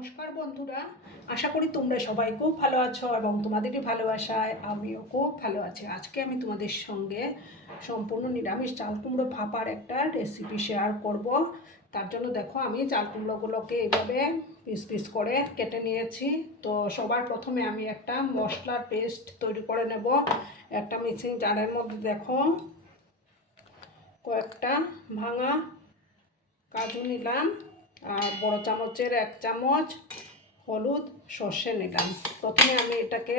নমস্কার বন্ধুরা, আশা করি তোমরা সবাই খুব ভালো আছো এবং তোমাদেরই ভালোবাসায় আমিও খুব ভালো আছি। আজকে আমি তোমাদের সঙ্গে সম্পূর্ণ নিরামিষ চাল কুমড়ো ভাপার একটা রেসিপি শেয়ার করব। তার জন্য দেখো আমি চাল কুমড়োগুলোকে এইভাবে পিস পিস করে কেটে নিয়েছি। তো সবার প্রথমে আমি একটা মশলার পেস্ট তৈরি করে নেব। একটা মিক্সিং জারের মধ্যে দেখো কয়েকটা ভাঙা কাজু নিলাম, আর বড় চামচের 1 চামচ হলুদ সর্ষে নিলাম। প্রথমে আমি এটাকে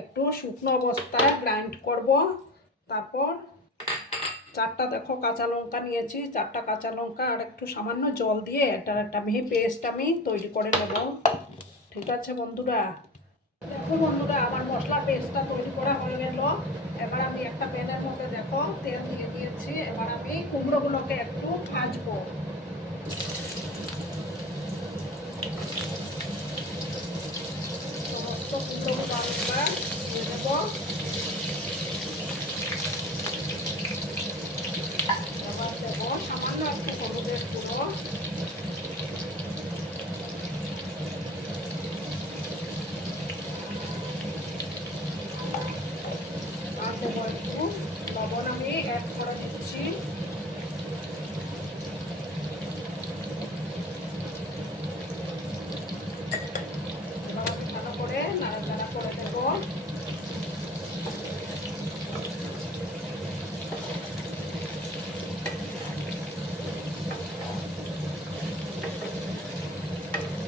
একটু শুকনো অবস্থায় গ্রাইন্ড করব। তারপর 4টা দেখো কাঁচা লঙ্কা নিয়েছি, 4টা কাঁচা লঙ্কা আর একটু সামান্য জল দিয়ে এটার একটা মিহি পেস্ট আমি তৈরি করে নেব। ঠিক আছে বন্ধুরা, দেখো বন্ধুরা আমার মশলার পেস্টটা তৈরি করা হয়ে গেল। এবার আমি একটা প্যানের মধ্যে দেখো তেল দিয়ে দিয়েছি। এবার আমি কুমড়োগুলোকে একটু ভাজবো। সমস্ত কুমড়োগুলো আমি এবার দিয়ে দেবো। এবার দেবো সামান্য একটু হলুদের গুঁড়ো, আর দেবো একটু লবণ আমি অ্যাড করে দিচ্ছি। এবার আমি ভালো করে নাড়াচাড়া করে দেবো।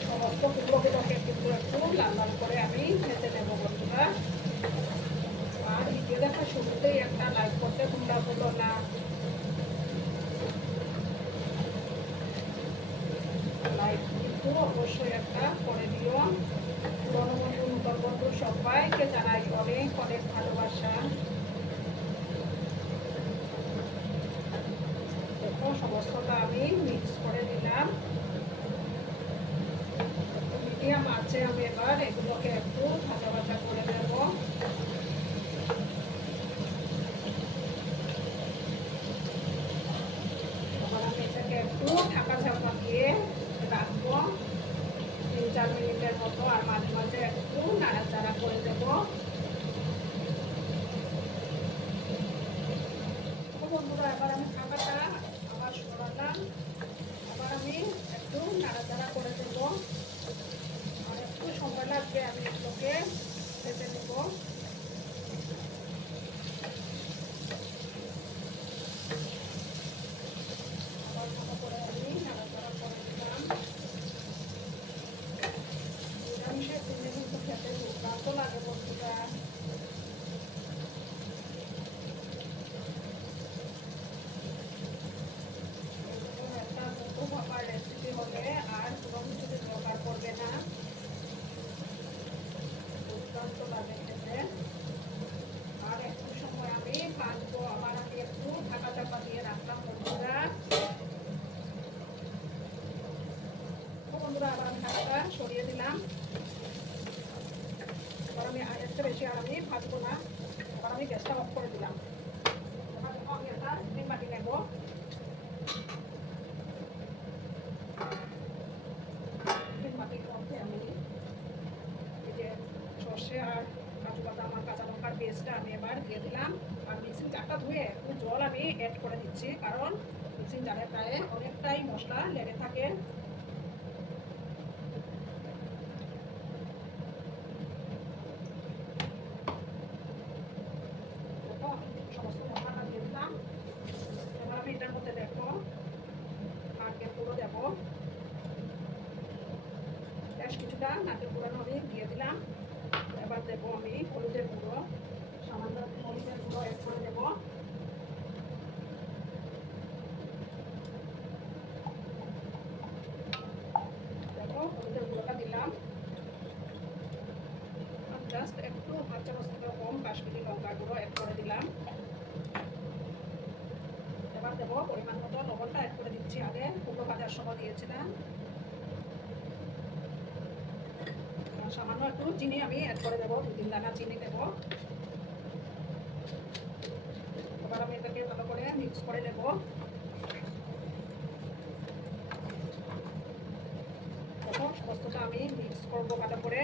সমস্ত কুমড়োগুলোকে কিন্তু একটু লাল লাল করে আমি ভেজে নেবো বন্ধুরা। আর ভিডিও দেখা শুরুতেই একটা লাইক করতে তোমরা ভুলো না। লাইক কিন্তু অবশ্যই একটা করে দিও। পুরনো বন্ধু নতুন বন্ধু সবাইকে জানাই অনেক অনেক ভালোবাসা। দেখো সমস্তটা আমি মিক্স করে দিলাম। মিডিয়াম আছে আমি এবার এগুলোকে একটু ভাজা ভাজা করে নেব। এবার আমি এটাকে একটু ঢাকা চাপা দিয়ে রাখবো 3-4 মিনিটের মতো, আর মাঝে মাঝে একটু নাড়াচাড়া করে দেবো। বন্ধুরা এবার আমি ঢাকাটা আবার সরালাম। আবার আমি একটু নাড়াচাড়া করে দেবো। আর একটু সময় লাগবে আমি এগুলোকে ভেজে নেব। আবার ভালো করে আমি নাড়াচাড়া করে দিলাম। নিরামিষের দিনে কিন্তু খেতে দুর্দান্ত লাগে বন্ধুরা। একটা নতুন ভাবার রেসিপি হলে আর কোনো কিছুতে দরকার পড়বে না, দুর্দান্ত লাগে খেতে। আর একটু সময় আমি ভাজবো। আবার আমি একটু ঢাকা চাপা দিয়ে রাখলাম বন্ধুরা। বন্ধুরা আবার আমি ঢাকাটা সরিয়ে দিলাম। এবার আমি আরেকটু বেশি আর আমি ভাজবো না। এবার আমি গ্যাসটা অফ করে দিলাম। এবার আমি একটা ডিম বাটি নেব। ডিম বাটির মধ্যে আমি এই যে সর্ষে আর কাজু বাদাম আর কাঁচা লঙ্কার পেস্টটা আমি এবার দিয়ে দিলাম। আর মিক্সিং জারটা ধুয়ে একটু জল আমি অ্যাড করে দিচ্ছি, কারণ মিক্সিং জারের প্রায় অনেকটাই মশলা লেগে থাকে। সমস্ত মশলাটা দিয়ে দিলাম। এবার আমি এটার মধ্যে দেখো নারকেল গুঁড়ো দেবো। বেশ কিছুটা নারকেল গুঁড়ানো আমি দিয়ে দিলাম। এবার দেবো আমি হলুদের গুঁড়ো, সামান্য হলুদের গুঁড়ো অ্যাড করে দেবো। দেখো হলুদের গুঁড়োটা দিলাম। জাস্ট একটু 5 চামচ থেকে কম কাশ্মীরি লঙ্কার গুঁড়ো অ্যাড করে দিলাম। এবার দেবো পরিমাণ মতো লবণটা অ্যাড করে দিচ্ছি। আগে কুমড়ো ভাজার সময় দিয়েছিলাম। সামান্য একটু চিনি আমি অ্যাড করে দেবো, 2-3 দানা চিনি দেবো। এবার আমি এটাকে ভালো করে মিক্স করে নেব। দেখো সমস্তটা আমি মিক্স করবো ভালো করে।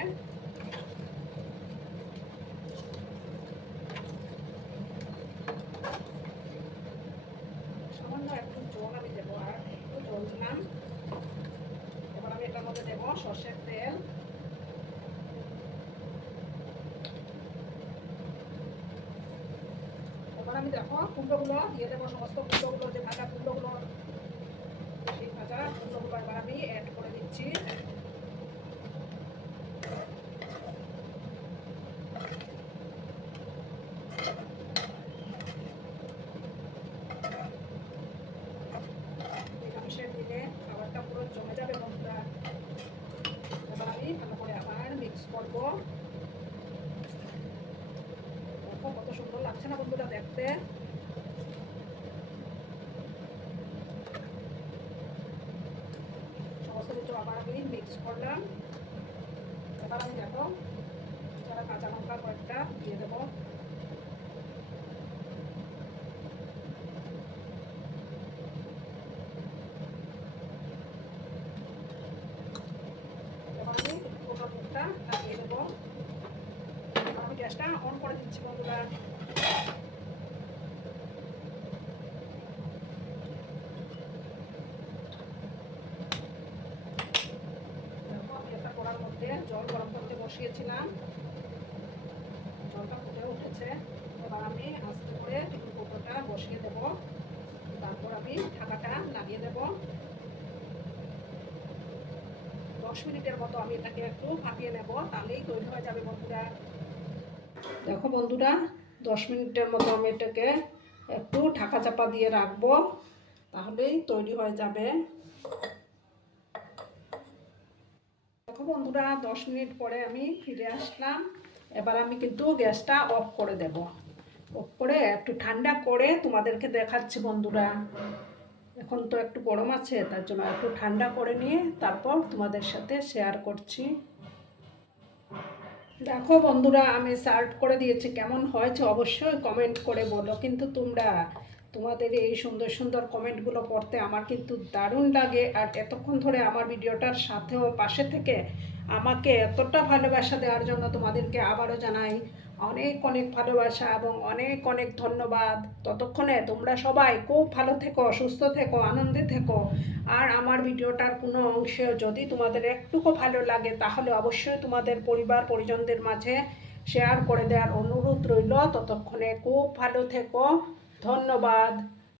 সামান্য একটু জল আমি দেবো, আর একটু জল দিলাম। এবার আমি এটার মধ্যে দেবো সর্ষের তেল। এবার আমি দেখো কুমড়োগুলো দিয়ে দেবো, সমস্ত কুমড়োগুলো, যে ভাজা কুমড়োগুলো, সেই ভাজা কুমড়োগুলো এবার আমি অ্যাড করে দিচ্ছি। নিরামিষের দিনে খাবারটা পুরো জমে যাবে বন্ধুরা। এবার আমি ভালো করে আবার মিক্স করবো। দেখো কত সুন্দর লাগছে না বন্ধুরা দেখতে। সমস্ত কিছু আবার আমি মিক্স করলাম। এবার আমি দেখো যারা কাঁচা লঙ্কা কয়েকটা দিয়ে দেবো। এবার আমি গোটা মুখটা লাগিয়ে দেবো। আমি গ্যাসটা অন করে দিচ্ছি বন্ধুরা। দেখো আমি একটা কড়ার মধ্যে জল গরম করতে বসিয়েছিলাম, জলটা ফুটে উঠেছে। এবার আমি আস্তে করে টিফিন কৌটোটা বসিয়ে দেবো, তারপর আমি ঢাকাটা লাগিয়ে দেবো। 10 মিনিটের মতো আমি এটাকে একটু ভাপিয়ে নেব, তাহলেই তৈরি হয়ে যাবে বন্ধুরা। দেখো বন্ধুরা 10 মিনিটের মতো আমি এটাকে একটু ঢাকা চাপা দিয়ে রাখবো, তাহলেই তৈরি হয়ে যাবে। দেখো বন্ধুরা 10 মিনিট পরে আমি ফিরে আসলাম। এবার আমি কিন্তু গ্যাসটা অফ করে দেব। অফ করে একটু ঠান্ডা করে তোমাদেরকে দেখাচ্ছি বন্ধুরা। এখন তো একটু গরম আছে, তার জন্য একটু ঠান্ডা করে নিয়ে তারপর তোমাদের সাথে শেয়ার করছি। দেখো বন্ধুরা আমি সার্ভ করে দিয়েছি, কেমন হয়েছে অবশ্যই কমেন্ট করে বলো। কিন্তু তোমাদের এই সুন্দর সুন্দর কমেন্টগুলো পড়তে আমার কিন্তু দারুণ লাগে। আর এতক্ষণ ধরে আমার ভিডিওটার সাথেও পাশে থেকে আমাকে এতটা ভালোবাসা দেওয়ার জন্য তোমাদেরকে আবারও জানাই অনেক অনেক ভালোবাসা এবং অনেক অনেক ধন্যবাদ। ততক্ষণে তোমরা সবাই খুব ভালো থেকো, সুস্থ থেকো, আনন্দে থেকো। আর আমার ভিডিওটার কোনো অংশে যদি তোমাদের একটুকু ভালো লাগে তাহলে অবশ্যই তোমাদের পরিবার পরিজনদের মাঝে শেয়ার করে দেওয়ার অনুরোধ রইল। ততক্ষণে খুব ভালো থেকো, ধন্যবাদ।